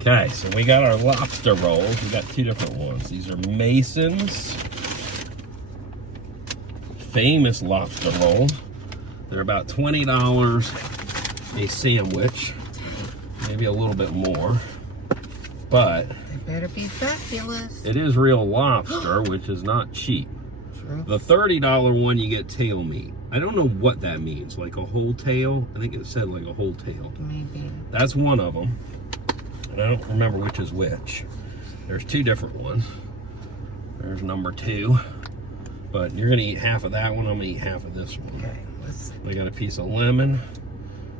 Okay, so we got our lobster rolls. We got two different ones. These are Mason's famous lobster rolls. They're about $20 a sandwich, maybe a little bit more, but They better be fabulous. it is real lobster, which is not cheap. True. The $30 one, you get tail meat. I don't know what that means, like a whole tail. I think it said like a whole tail. Maybe. That's one of them. And I don't remember which is which. There's two different ones. There's number 2. But you're gonna eat half of that one, I'm gonna eat half of this one. Okay, let's see. We got a piece of lemon,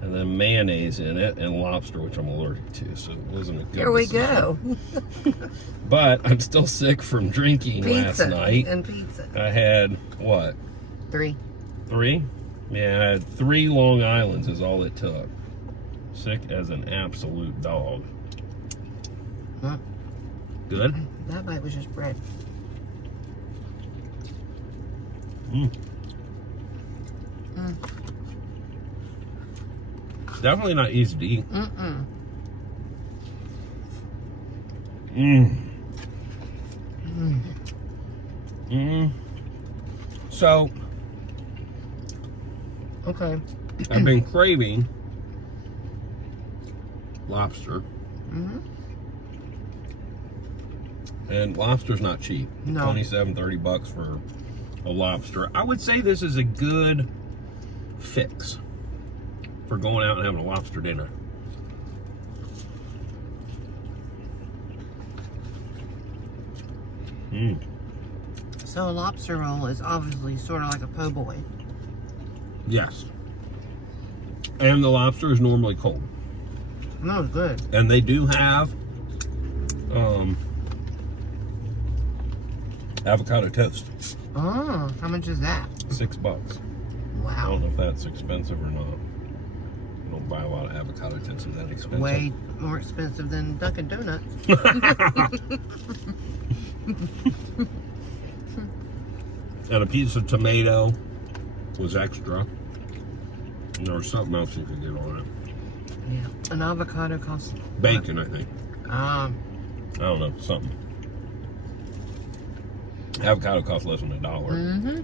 and then mayonnaise in it, and lobster, which I'm allergic to, so it wasn't a good Here we decision. go. But I'm still sick from drinking last Pizza night. and pizza. I had, what? 3. 3? Yeah, I had 3 Long Islands is all it took. Sick as an absolute dog. Huh? Good? That bite was just bread. Mm. Mm. Definitely not easy to eat. Mm-mm. Mmm. Mm. Mm. So, Okay. I've been craving lobster. Mm-hmm. And lobster's not cheap. No. 27, 30 bucks for a lobster. I would say this is a good fix for going out and having a lobster dinner. Mm. So a lobster roll is obviously sort of like a po' boy. Yes. And the lobster is normally cold. No, it's good. And they do have avocado toast. Oh, how much is that? $6. I Wow. don't know if that's expensive or not. I don't buy a lot of avocado toast. Is that expensive? Way more expensive than Dunkin' Donuts. And a piece of tomato was extra. And there was something else you could get on it. Yeah. An avocado costs Bacon, I think. I don't know, something. Avocado costs less than $1. Mm-hmm.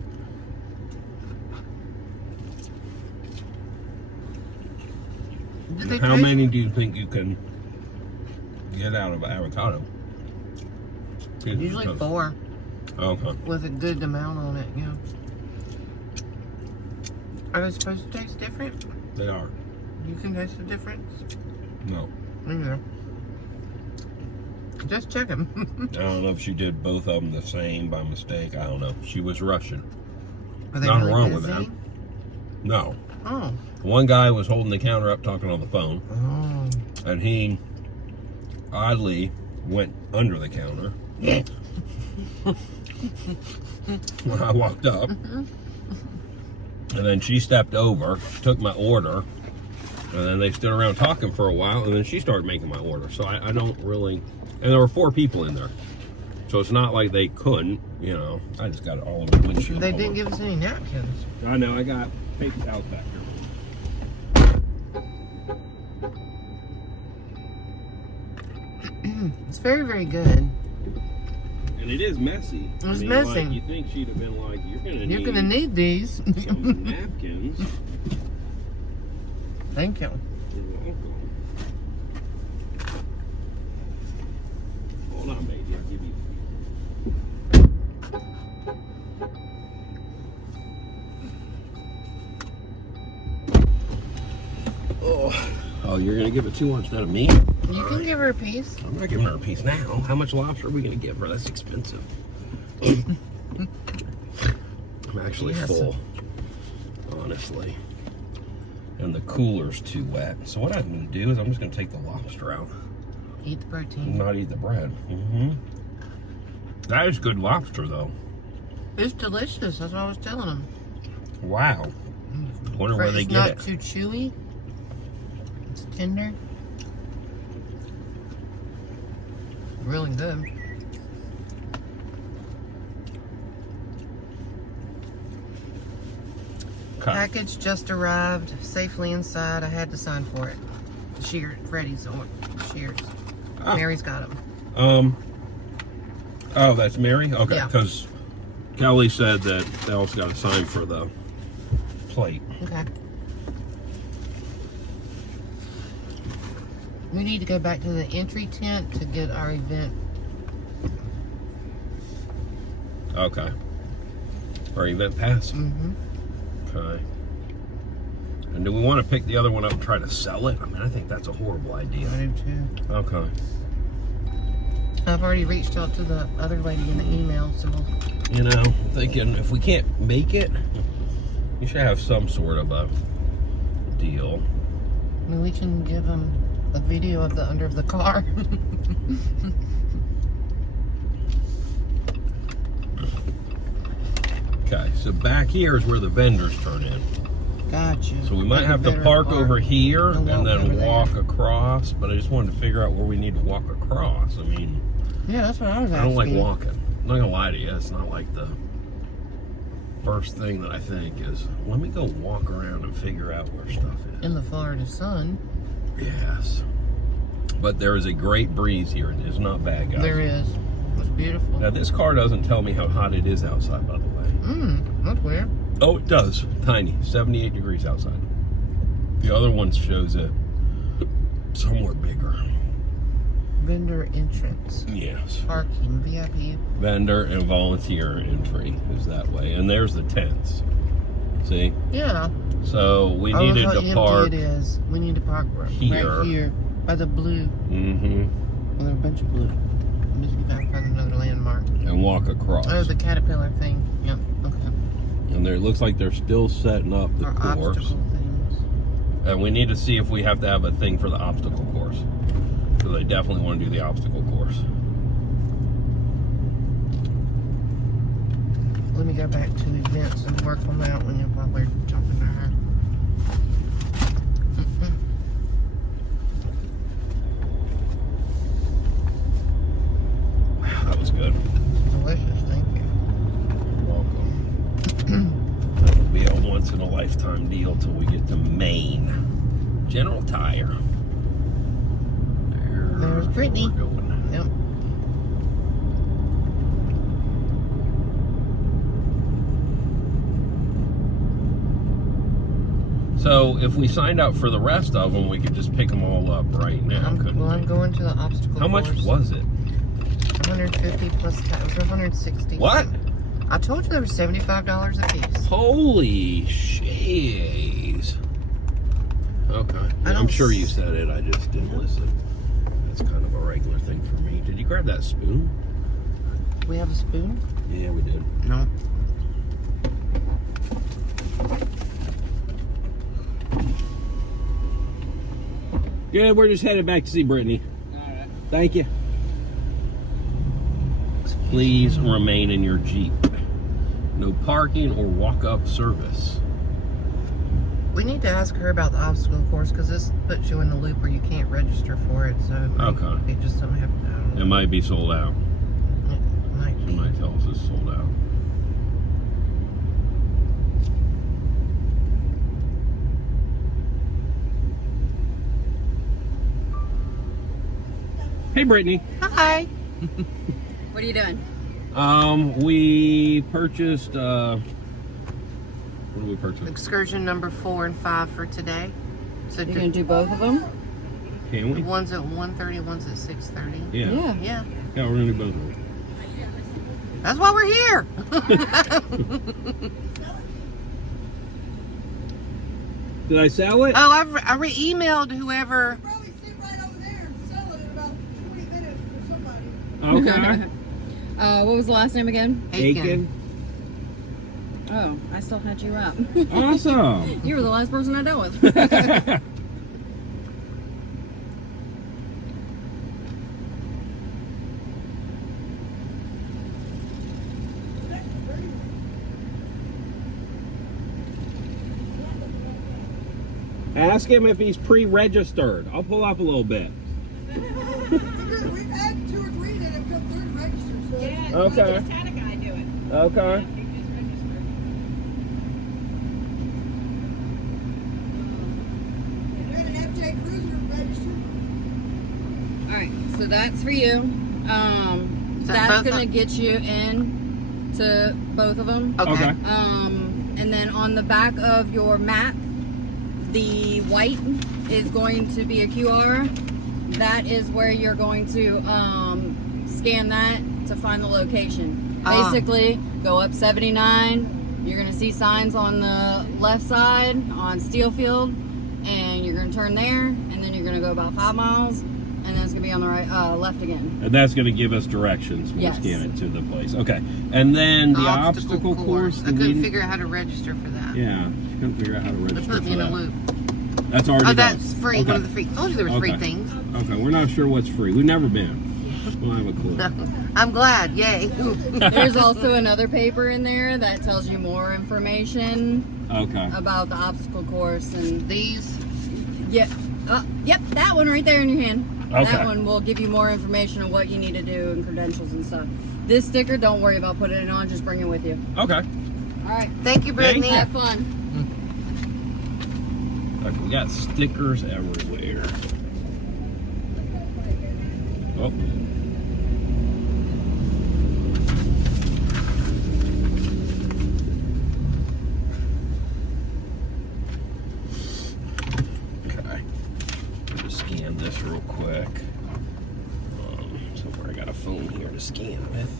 How many do you think you can get out of avocado? Usually 4 Okay. with a good amount on it, yeah. Are they supposed to taste different? They are. You can taste the difference? No. Either. Just check them. I don't know if she did both of them the same by mistake. I don't know. She was rushing. Are they Nothing really wrong with busy? that. No. Oh. One guy was holding the counter up talking on the phone, Oh. and he oddly went under the counter when I walked up. And then she stepped over, took my order, and then they stood around talking for a while, and then she started making my order. So I don't really, and there were 4 people in there. So it's not like they couldn't, you know. I just got it all over the windshield. They didn't give us any napkins. I know, I got paper towels back here. It's very, very good. And it is messy. It's messy. Like, you think she'd have been like, You're gonna need these. some napkins. Thank you. You're welcome. Hold on, baby. I'll give you. Oh, you're gonna give it to her instead of me? You can give her a piece. I'm not giving her a piece now. How much lobster are we gonna give her? That's expensive. I'm actually Yes. full, honestly. And the cooler's too wet. So what I'm gonna do is I'm just gonna take the lobster out Eat the and protein. not eat the bread. That is good lobster, though. It's delicious. That's what I was telling them. Wow. Wonder where they It's get not it. too chewy. It's tender. Really good. Okay. Package just arrived safely inside. I had to sign for it. Cheers. Freddie's on. Cheers. Ah. Mary's got them. Oh, that's Mary? Okay, Yeah. because Kelly said that they also got a sign for the plate. Okay. We need to go back to the entry tent to get our event. Okay. Our event pass? Mm-hmm. Okay. And do we want to pick the other one up and try to sell it? I mean, I think that's a horrible idea. I do too. Okay. I've already reached out to the other lady in the email, so we'll... You know, I'm thinking if we can't make it, we should have some sort of a deal. I mean, we can give them a video of the under of the car. Okay, so back here is where the vendors turn in. Gotcha. So we might have to park over here and walk over then there. walk across, but I just wanted to figure out where we need to walk across. I mean, Yeah, that's what I was I asking. don't like walking. I'm not gonna lie to you, it's not like the first thing that I think is, let me go walk around and figure out where stuff is. In the Florida sun. Yes. But there is a great breeze here. It is not bad, guys. There is. It's beautiful. Now, this car doesn't tell me how hot it is outside, by the way. That's weird. Oh, it does. Tiny. 78 degrees outside. The other one shows it somewhere bigger. Vendor entrance. Yes. Parking. VIP. Vendor and volunteer entry is that way. And there's the tents. See? Yeah. So we Oh, needed how to empty park it is. We need to park right here by the blue. Mm-hmm. Well, there are a bunch of blue. I'm just going to find another landmark. And walk across. Oh, the caterpillar thing. Yep. Okay. And there, it looks like they're still setting up the Or course. obstacle things. And we need to see if we have to have a thing for the obstacle course. So they definitely want to do the obstacle course. Let me go back to events and work on that one while we're jumping around. Wow, that was good. Delicious, thank you. You're welcome. That'll be a once in a lifetime deal till we get to Maine. General Tire. There's Brittany. We're going. Yep. So if we signed up for the rest of them, we could just pick them all up right now, couldn't we? I'm going to the obstacle How much course. was it? 150 plus tax. It was 160. What? I told you they were $75 a piece. Holy shays. Okay. I I'm don't sure you said it, I just didn't listen. That's kind of a regular thing for me. Did you grab that spoon? We have a spoon? Yeah, we did. No. Good, we're just headed back to see Brittany. Alright. Thank you. Please remain in your Jeep. No parking or walk-up service. We need to ask her about the obstacle course because this puts you in the loop where you can't register for it. So it might Okay. be just something happened. I don't know. It might be sold out. It might She be. might tell us it's sold out. Hey, Brittany. Hi. What are you doing? We purchased, what did we purchase? Excursion number 4 and 5 for today. So You're gonna do both of them? Can we? one's at 1:30, one's at 6:30. Yeah. Yeah. Yeah. Yeah, we're gonna do both of them. That's why we're here. Did I sell it? Oh, I emailed whoever. Probably sit right over there and sell it in about 20 minutes for somebody. Okay. What was the last name again? Aiken. Oh, I still had you up. Awesome. You were the last person I dealt with. Ask him if he's pre-registered. I'll pull up a little bit. We've had 2 or 3 that have come through and registered. So Yeah, Okay. we just had a guy do it. Okay. He just registered. we had an FJ Cruiser registered. Alright, so that's for you. That's both gonna of- get you in to both of them. Okay. And then on the back of your map, the white is going to be a QR. That is where you're going to scan that to find the location. Ah. Basically, go up 79. You're going to see signs on the left side on Steelfield, and you're going to turn there, and then you're going to go about 5 miles, and then it's going to be on the right, left again. And that's going to give us directions when Yes. we scan it to the place. Okay. And then the obstacle course. I couldn't figure out how to register for that. Yeah, she couldn't figure out how to They register put me for in a that. loop. That's already Oh, done. that's free. Okay. One of the free. I told you there was free Okay. things. Okay, we're not sure what's free. We've never been. We don't have a clue. I'm glad. Yay. There's also another paper in there that tells you more information Okay. about the obstacle course and These. yep, that one right there in your hand. Okay. That one will give you more information on what you need to do and credentials and stuff. This sticker, don't worry about putting it on, just bring it with you. Okay. All right, Thank you, Brittany. have fun. Okay, we got stickers everywhere. Oh. Okay. I'll just scan this real quick. Somewhere I got a phone here to scan with.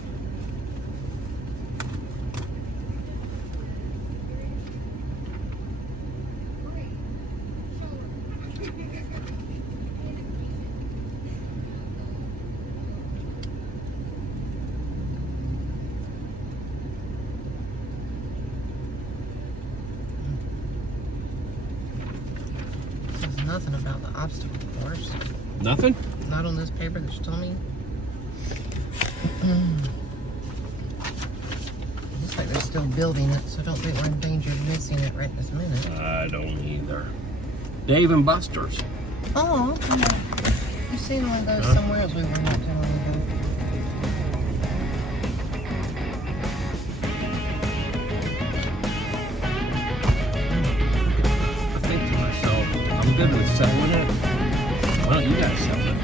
There's nothing about the obstacle course. Nothing? Not on this paper that you told me. Looks like they're still building it, so I don't think we're in danger of missing it right this minute. I don't either. Dave and Buster's. Oh, okay. You seen one of those Huh? somewhere else we were not too long ago. I think to myself, I'm good with selling it. Why don't you guys sell it?